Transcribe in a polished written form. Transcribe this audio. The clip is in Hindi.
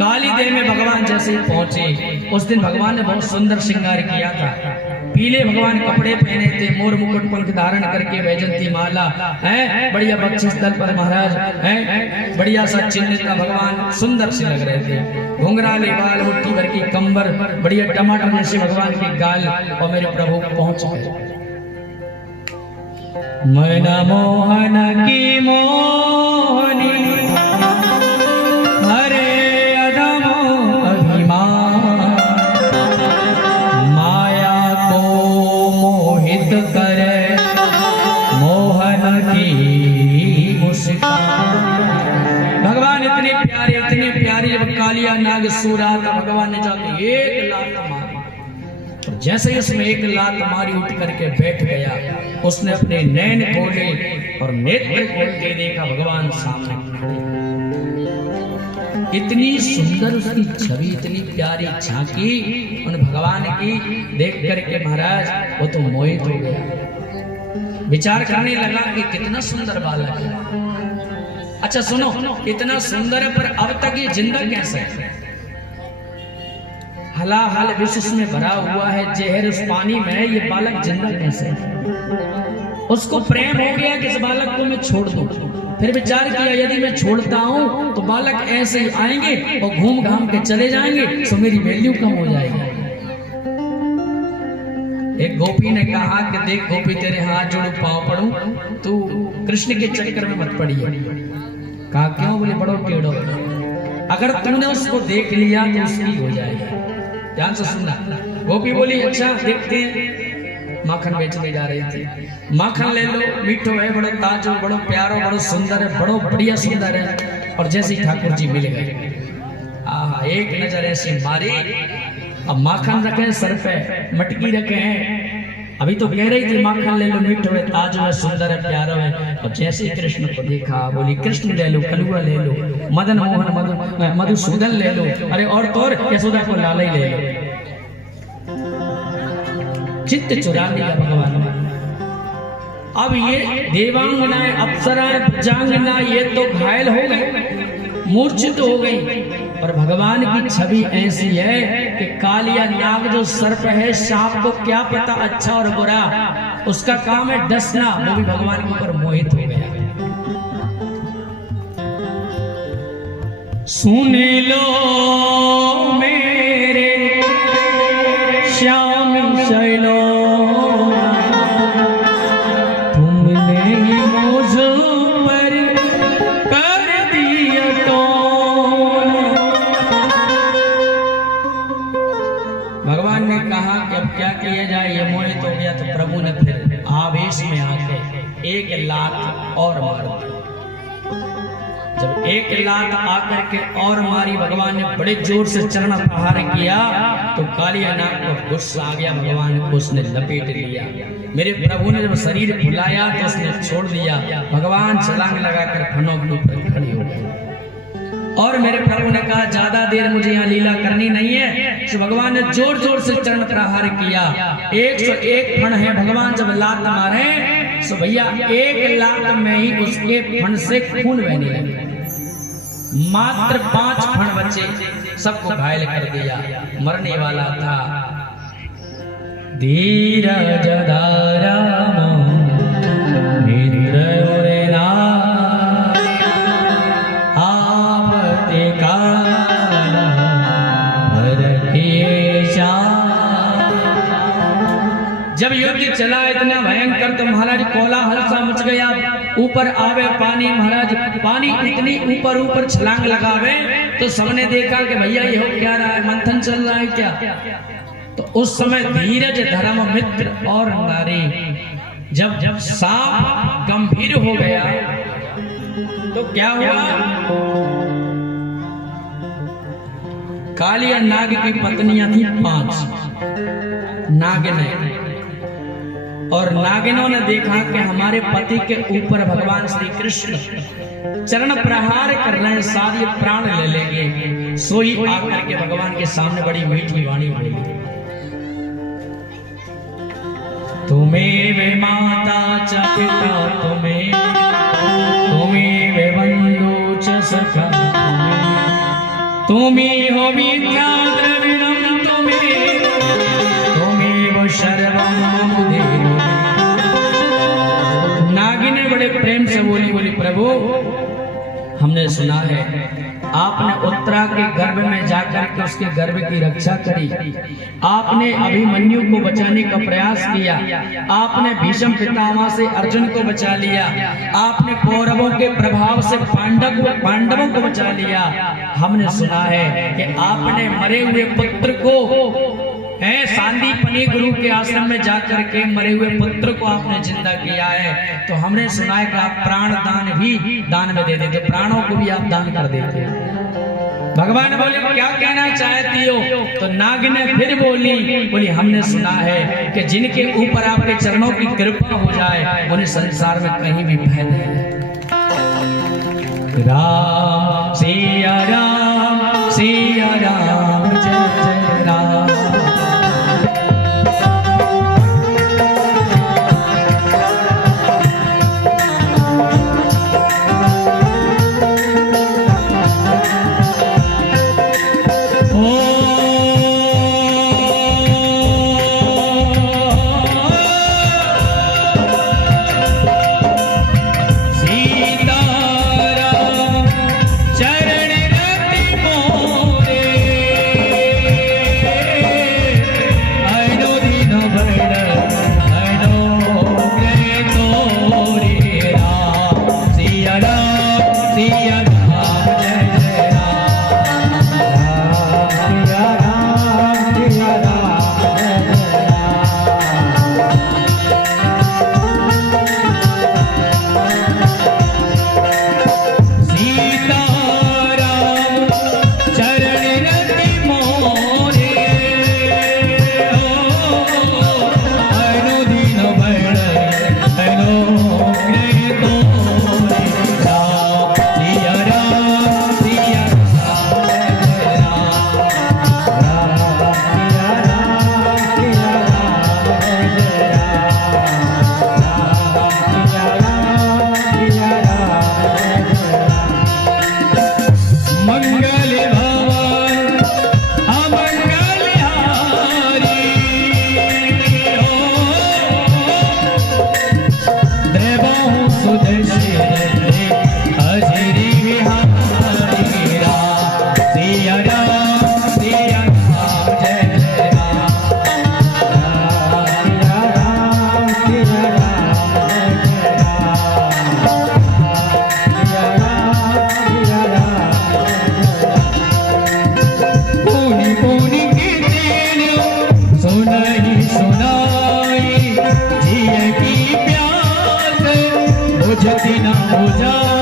काली देव में भगवान जैसे ही पहुंचे, उस दिन भगवान ने बहुत सुंदर श्रृंगार किया था। पीले भगवान कपड़े पहने थे, मोर मुकुट पंख धारण करके, वैजंती माला है, बढ़िया बख्शिश दल पर महाराज है, बढ़िया सा चिन्ह का भगवान सुंदर से लग रहे थे। घुंघराले बाल, मुट्ठी भर की कंबर, बढ़िया टमाटर जैसे भगवान के गाल, और मेरे प्रभु पहुंच गए। मन मोहन की मोहनी हरे अधमो अभिमान, माया को मोहित करे मोहन की मुस्कान। भगवान इतने प्यारे जब कालिया नाग सो रहा था, भगवान ने जाके एक लात मारी। जैसे ही उसने एक लात मारी, उठ करके बैठ गया। उसने अपने नैन खोले और नेत्र खोल के देखा, भगवान सामने खड़े। इतनी सुंदर उसकी छवि, इतनी प्यारी झांकी उन भगवान की देख करके महाराज वो तो मोहित हो गया। विचार करने लगा कि कितना सुंदर बालक है। अच्छा सुनो, इतना सुंदर है, पर अब तक ये जिंदा कैसे है? हलाहल विष उसमें भरा हुआ है, जहर उस पानी में है, ये बालक जिंदा कैसे है? उसको प्रेम हो गया कि इस बालक को मैं छोड़ दूं। फिर विचार किया, यदि मैं छोड़ता हूं तो बालक ऐसे ही आएंगे और घूम घाम के चले जाएंगे, तो मेरी वैल्यू कम हो जाएगी। एक गोपी ने कहा कि देख गोपी, तेरे हाथ जोड़ू पांव पड़ू, तू कृष्ण के चक्कर में मत पड़िए। कहा क्यों? बोले बड़ो टेढ़ो, अगर तुमने उसको देख लिया तो उसकी हो जाएगी। ध्यान से सुनना। गोपी बोली अच्छा देखते हैं। माखन बेचने जा रही थी। माखन ले लो, मीठो है, बड़ो ताजो, बड़ो प्यारो, बड़ो सुंदर है, बड़ो बढ़िया सुंदर है। और जैसे ही ठाकुर जी मिल गए, आहा, एक नजर ऐसी मारी। अब माखन रखे सर पे, मटकी रखे हैं। अभी तो कह रही थी माखन ले लो, मीठो है, ताजो है, सुंदर है, प्यारो है। और जैसे ही कृष्ण को देखा, बोली कृष्ण ले लो, कलुआ ले लो, मदन मोहन मधुसूदन ले लो, अरे और तो और यशोदा को लाला ही ले लो। चित्त चुरा लिया भगवान ने। अब ये देवांगनाएं, अप्सराएं, प्रजांगना ये तो घायल हो गई, मूर्छित हो गई। और भगवान की छवि ऐसी है कि कालिया नाग जो सर्प है, सांप को क्या पता अच्छा और बुरा, उसका काम है डसना, वो भी भगवान के ऊपर मोहित हो गया। सुन लो मेरे श्याम शैलो, तुमने ही मुझ पर कर दिया टोन। भगवान ने कहा कि अब क्या किया जाए, ये मोहित हो गया। तो प्रभु ने फिर आवेश में आके एक लात और मार दी। जब एक लात आकर के और मारी, भगवान ने बड़े जोर से चरण प्रहार किया, तो कालिया नाग को गुस्सा आ गया। भगवान को उसने लपेट लिया। मेरे प्रभु ने जब शरीर फुलाया तो उसने छोड़ दिया। भगवान छलांग लगाकर फनों के ऊपर खड़े हो गए। और मेरे प्रभु ने कहा ज्यादा देर मुझे यहाँ लीला करनी नहीं है। तो भगवान ने जोर जोर से चरण प्रहार किया। 101 फण है। भगवान जब लात मारे तो भैया एक लात में ही उसके फण से खून बहने लगे। मात्र 5 फण बचे, सबको घायल कर दिया, मरने वाला था। धीरज धारा मित्र उरेना, आपते काला भरतिये श्याम। जब युद्ध चला इतना भयंकर, तो महाराज कोलाहल सा मच गया। ऊपर आवे पानी, महाराज पानी इतनी ऊपर ऊपर छलांग लगावे, तो सबने देखा कि भैया ये हो क्या रहा है, मंथन चल रहा है क्या। तो उस समय धीरज धर्म मित्र और नारी, जब सांप गंभीर हो गया तो क्या हुआ, कालिया नाग की पत्नियां थी 5 नागिनें। और नागिनों ने देखा कि हमारे पति के ऊपर भगवान श्री कृष्ण चरण प्रहार कर रहे हैं, साथ ये प्राण ले लेंगे। सोई आकर के भगवान के सामने बड़ी मीठी वाणी बोली, तुम्हें वे माता च पिता, तुम्हें वे बंधु च सखा, तुमेव विद्या द्रविणं तुमेव सर्वं मम देहि। नागिन ने बड़े प्रेम से बोली प्रभु, हमने सुना है आपने उत्तरा के गर्भ में जाकर के उसके गर्भ की रक्षा करी, आपने अभिमन्यु को बचाने का प्रयास किया, आपने भीष्म पितामह से अर्जुन को बचा लिया, आपने कौरवों के प्रभाव से पांडवों को बचा लिया। हमने सुना है कि आपने मरे हुए पुत्र को सांदीपनी गुरु के आश्रम में जाकर के मरे हुए पुत्र को आपने जिंदा किया है। तो हमने सुना है कि आप प्राण दान भी दान में दे देते, प्राणों को भी आप दान कर देते। भगवान बोले क्या कहना चाहती हो? तो नाग ने फिर बोली हमने सुना है कि जिनके ऊपर आपके चरणों की कृपा हो जाए उन्हें संसार में कहीं भी भय नहीं। राम सिया राम सिया राम जय जय राम। बुझती न बुझा